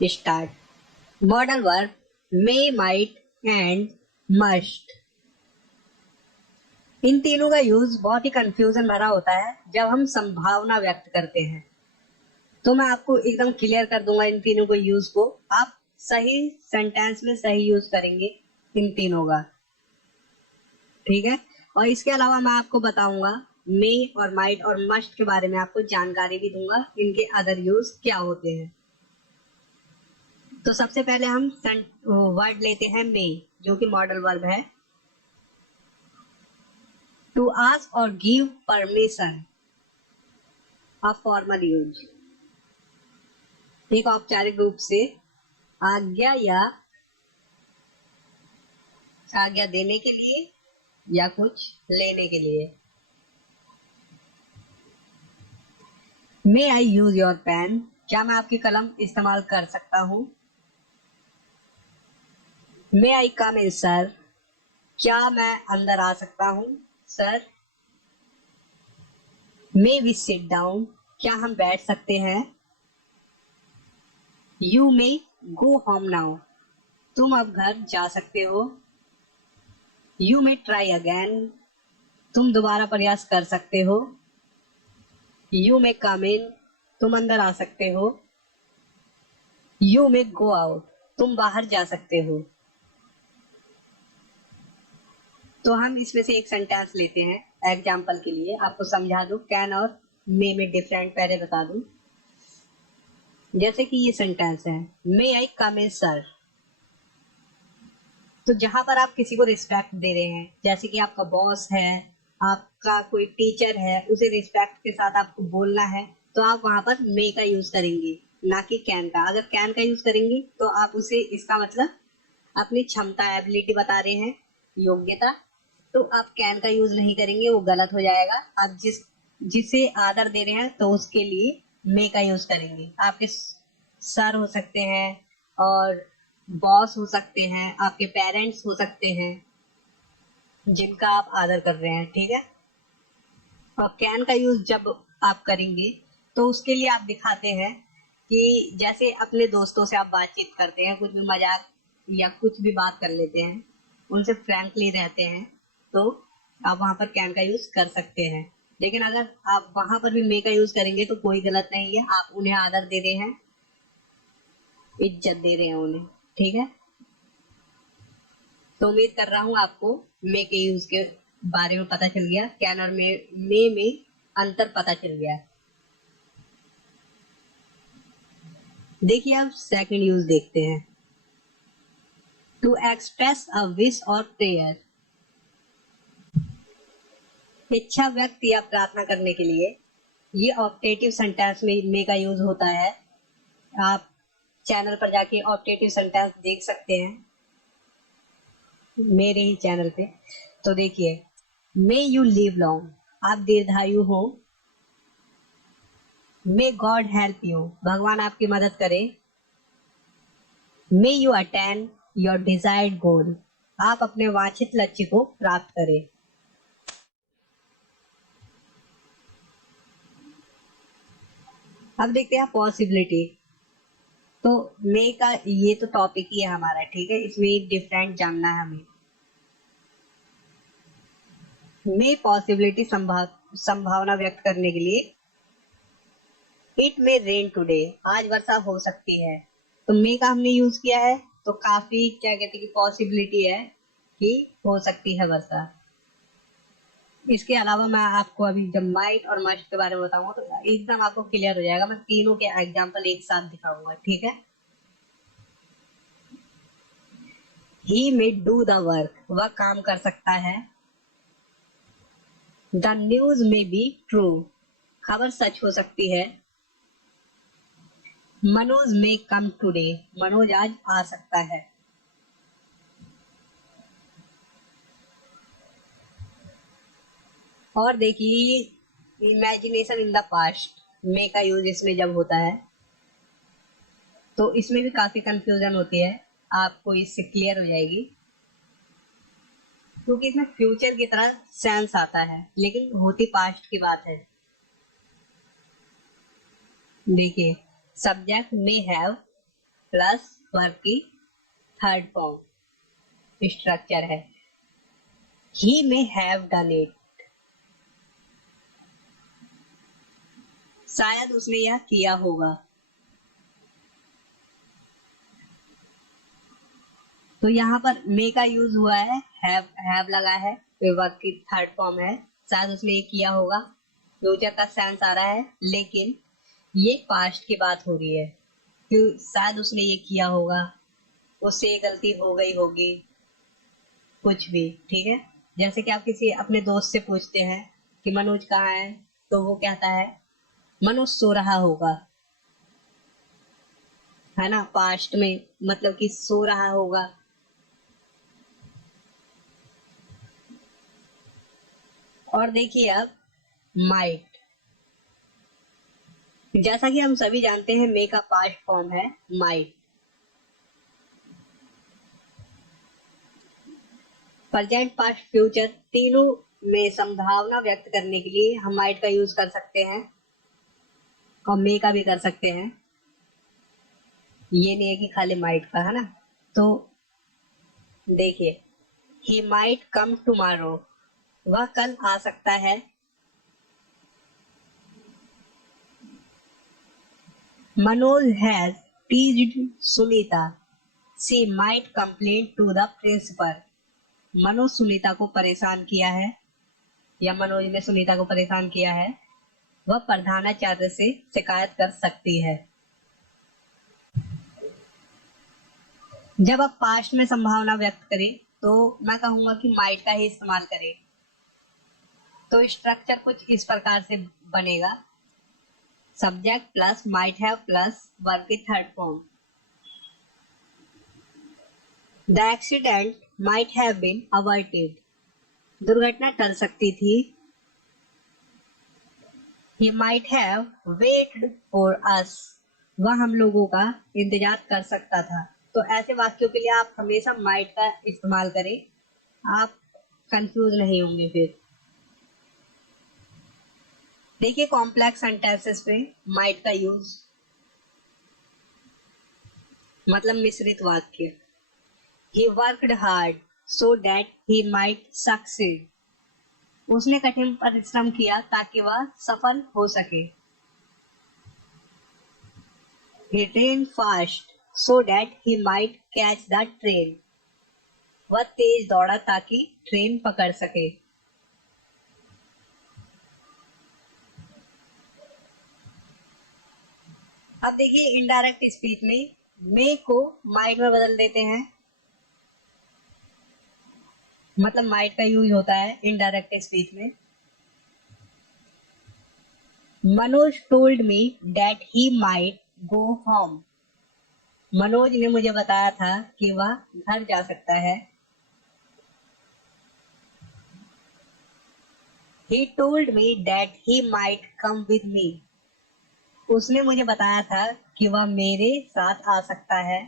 Start. Modal verb may, might and must. इन तीनों का यूज बहुत ही कंफ्यूजन भरा होता है जब हम संभावना व्यक्त करते हैं। तो मैं आपको एकदम क्लियर कर दूंगा इन तीनों को यूज को, आप सही सेंटेंस में सही यूज करेंगे इन तीनों का, ठीक है। और इसके अलावा मैं आपको बताऊंगा मे और माइट और मस्ट के बारे में, आपको जानकारी भी दूंगा इनके अदर यूज क्या होते हैं। तो सबसे पहले हम वर्ड लेते हैं मे, जो कि मॉडल वर्ब है। टू आस्क और give permission, a formal use. एक औपचारिक रूप से आज्ञा या आज्ञा देने के लिए या कुछ लेने के लिए। मे आई यूज योर पेन, क्या मैं आपकी कलम इस्तेमाल कर सकता हूं। मे आई कम इन सर, क्या मैं अंदर आ सकता हूं sir. May we sit down, क्या हम बैठ सकते हैं। You may go home now, तुम अब घर जा सकते हो। यू मे ट्राई अगेन, तुम दोबारा प्रयास कर सकते हो। यू मे कम इन, तुम अंदर आ सकते हो। यू मे गो आउट, तुम बाहर जा सकते हो। तो हम इसमें से एक सेंटेंस लेते हैं एग्जाम्पल के लिए, आपको समझा दूं। कैन और मे में डिफरेंट पहले बता दूं। जैसे कि ये सेंटेंस है, मे आई कम इन सर। तो जहां पर आप किसी को रिस्पेक्ट दे रहे हैं, जैसे कि आपका बॉस है, आपका कोई टीचर है, उसे रिस्पेक्ट के साथ आपको बोलना है, तो आप वहां पर मे का यूज करेंगे, ना कि कैन का। अगर कैन का यूज करेंगे तो आप उसे, इसका मतलब अपनी क्षमता, एबिलिटी बता रहे हैं, योग्यता। तो आप कैन का यूज नहीं करेंगे, वो गलत हो जाएगा। आप जिसे आदर दे रहे हैं तो उसके लिए मे का यूज करेंगे। आपके सर हो सकते हैं और बॉस हो सकते हैं, आपके पेरेंट्स हो सकते हैं जिनका आप आदर कर रहे हैं, ठीक है। और कैन का यूज जब आप करेंगे तो उसके लिए आप दिखाते हैं कि जैसे अपने दोस्तों से आप बातचीत करते हैं, कुछ भी मजाक या कुछ भी बात कर लेते हैं, उनसे फ्रैंकली रहते हैं, तो आप वहां पर कैन का यूज कर सकते हैं। लेकिन अगर आप वहां पर भी मे का यूज करेंगे तो कोई गलत नहीं है, आप उन्हें आदर दे रहे हैं, इज्जत दे रहे हैं उन्हें, ठीक है। तो उम्मीद कर रहा हूँ आपको मे के यूज के बारे में पता चल गया, कैन और मे में अंतर पता चल गया। देखिए अब सेकंड यूज देखते हैं। टू एक्सप्रेस अ विश और प्रेयर, इच्छा व्यक्त या प्रार्थना करने के लिए। ये ऑप्टेटिव सेंटेंस में मे का यूज होता है। आप चैनल पर जाके ऑप्टेटिव सेंटेंस देख सकते हैं मेरे ही चैनल पे। तो देखिए, मे यू लिव लॉन्ग, आप दीर्घायु हो। मे गॉड हेल्प यू, भगवान आपकी मदद करे। May you attain your desired goal, आप अपने वांछित लक्ष्य को प्राप्त करें। अब देखते हैं पॉसिबिलिटी। तो मे का ये तो टॉपिक ही है हमारा, ठीक है, इसमें डिफरेंट जानना है हमें। मे पॉसिबिलिटी, संभावना व्यक्त करने के लिए। इट मे रेन टुडे, आज वर्षा हो सकती है। तो मे का हमने यूज किया है, तो काफी क्या कहते हैं कि पॉसिबिलिटी है कि हो सकती है वर्षा। इसके अलावा मैं आपको अभी जब माइट और मस्ट के बारे में बताऊंगा तो एकदम आपको क्लियर हो जाएगा। मैं तीनों के एग्जांपल एक साथ दिखाऊंगा, ठीक है। ही मे डू द वर्क, वह काम कर सकता है। द न्यूज में बी ट्रू, खबर सच हो सकती है। मनोज में कम टुडे, मनोज आज आ सकता है। और देखिए, इमेजिनेशन इन द पास्ट, मे का यूज इसमें जब होता है तो इसमें भी काफी कंफ्यूजन होती है, आपको इससे क्लियर हो जाएगी, क्योंकि इसमें फ्यूचर की तरह सेंस आता है लेकिन होती पास्ट की बात है। देखिए, subject may have, plus verb की थर्ड फॉर्म स्ट्रक्चर है। ही मे हैव डन इट, शायद उसने यह किया होगा। तो यहाँ पर मे का यूज हुआ है, हैव लगा है, फिर वर्ब की थर्ड फॉर्म है, शायद उसने ये किया होगा, फ्यूचर का सेंस आ रहा है, लेकिन ये पास्ट की बात हो रही है कि शायद उसने ये किया होगा, उससे ये गलती हो गई होगी, कुछ भी, ठीक है। जैसे कि आप किसी अपने दोस्त से पूछते हैं कि मनोज कहाँ है, तो वो कहता है मनोज सो रहा होगा, है ना, पास्ट में, मतलब कि सो रहा होगा। और देखिए अब माइट, जैसा कि हम सभी जानते हैं मे का पास्ट फॉर्म है माइट। प्रेजेंट, पास्ट, फ्यूचर तीनों में संभावना व्यक्त करने के लिए हम माइट का यूज कर सकते हैं और मे का भी कर सकते हैं। ये नहीं है कि खाली माइट का, है ना। तो देखिए, ही माइट कम टुमारो, वह कल आ सकता है। Manoj has teased Sunita, she might complain to the principal. Manoj Sunita को परेशान किया है, या मनोज ने सुनीता को परेशान किया है, वह प्रधानाचार्य से शिकायत कर सकती है। जब आप पास्ट में संभावना व्यक्त करें तो मैं कहूंगा कि माइट का ही इस्तेमाल करें। तो स्ट्रक्चर कुछ इस प्रकार से बनेगा, subject plus might have plus verb की third form. The accident might have been averted, दुर्घटना टल सकती थी। He might have waited for us, वह हम लोगों का इंतजार कर सकता था। तो ऐसे वाक्यों के लिए आप हमेशा माइट का इस्तेमाल करें, आप कंफ्यूज नहीं होंगे फिर। देखिए कॉम्प्लेक्स सेंटेंसेस पे माइट का यूज, मतलब मिश्रित वाक्य। He worked hard so that he might succeed, उसने कठिन परिश्रम किया ताकि वह सफल हो सके। He ran fast so that he might catch the train, वह तेज दौड़ा ताकि ट्रेन पकड़ सके। अब देखिए इनडायरेक्ट स्पीच में मे को माइट में बदल देते हैं, मतलब माइट का यूज होता है इनडायरेक्ट स्पीच में। Manoj told me that he might go home, Manoj ने मुझे बताया था कि वह घर जा सकता है। He told me that he might come with me, उसने मुझे बताया था कि वह मेरे साथ आ सकता है।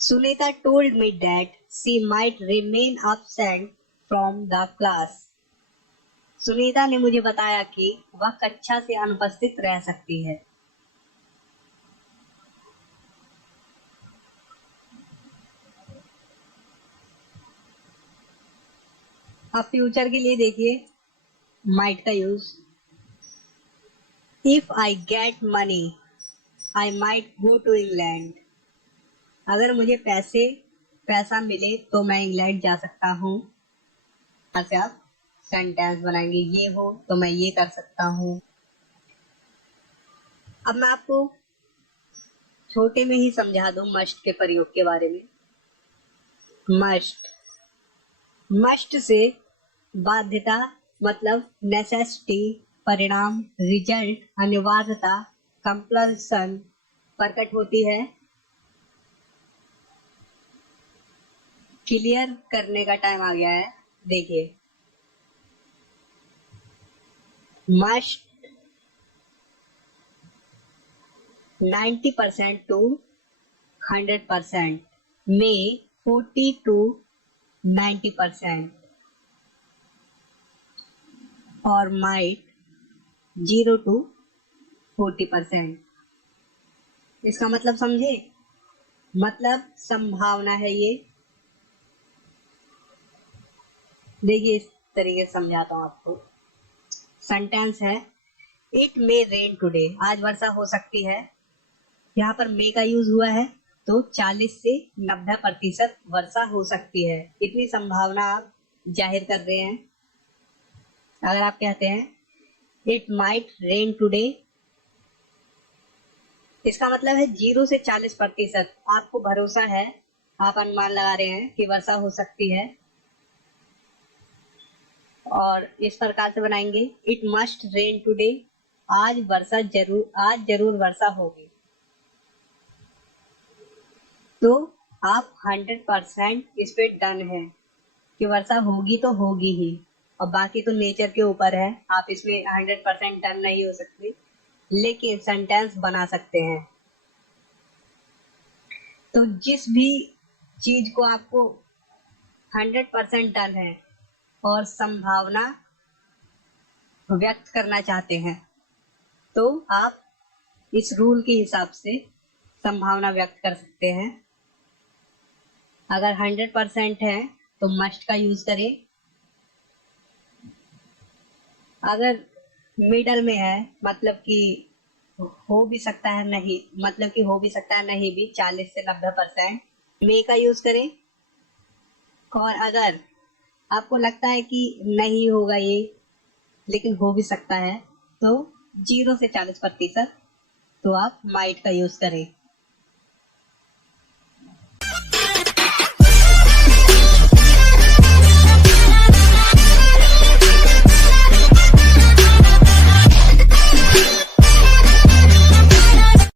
Sunita told me that she might remain absent from the class, Sunita ने मुझे बताया कि वह कक्षा से अनुपस्थित रह सकती है। अब फ्यूचर के लिए देखिए माइट का use. If I get money I might go to England, अगर मुझे पैसा मिले तो मैं इंग्लैंड जा सकता हूँ। यहाँ से आप सेंटेंस बनाएंगे, ये हो तो मैं ये कर सकता हूँ। अब मैं आपको छोटे में ही समझा दूं मस्ट के प्रयोग के बारे में। मस्ट से बाध्यता, मतलब नेसेसिटी, परिणाम, रिजल्ट, अनिवार्यता, कंपल्सन प्रकट होती है। क्लियर करने का टाइम आ गया है। देखिए मस्ट 90% टू 100%, में 40 to 90%, और माइट 0 to 40%। इसका मतलब समझे? मतलब संभावना है ये। देखिए इस तरीके से समझाता हूँ आपको। सेंटेंस है इट मे रेन टुडे, आज वर्षा हो सकती है। यहाँ पर मे का यूज हुआ है तो 40 से 90% वर्षा हो सकती है, इतनी संभावना आप जाहिर कर रहे हैं। अगर आप कहते हैं इट माइट रेन टुडे, इसका मतलब है 0 से 40% आपको भरोसा है, आप अनुमान लगा रहे हैं कि वर्षा हो सकती है। और इस प्रकार से बनाएंगे इट मस्ट रेन टुडे, आज जरूर वर्षा होगी। तो आप 100% इस पे डन है कि वर्षा होगी तो होगी ही, और बाकी तो नेचर के ऊपर है, आप इसमें 100% डन नहीं हो सकते, लेकिन सेंटेंस बना सकते हैं। तो जिस भी चीज को आपको 100% डन है और संभावना व्यक्त करना चाहते हैं, तो आप इस रूल के हिसाब से संभावना व्यक्त कर सकते हैं। अगर 100% है तो मस्ट का यूज करें, अगर मिडल में है मतलब कि हो भी सकता है नहीं, मतलब कि हो भी सकता है नहीं भी, 40 से 90%, मे का यूज करें। और अगर आपको लगता है कि नहीं होगा ये लेकिन हो भी सकता है, तो 0 से 40%, तो आप माइट का यूज करें।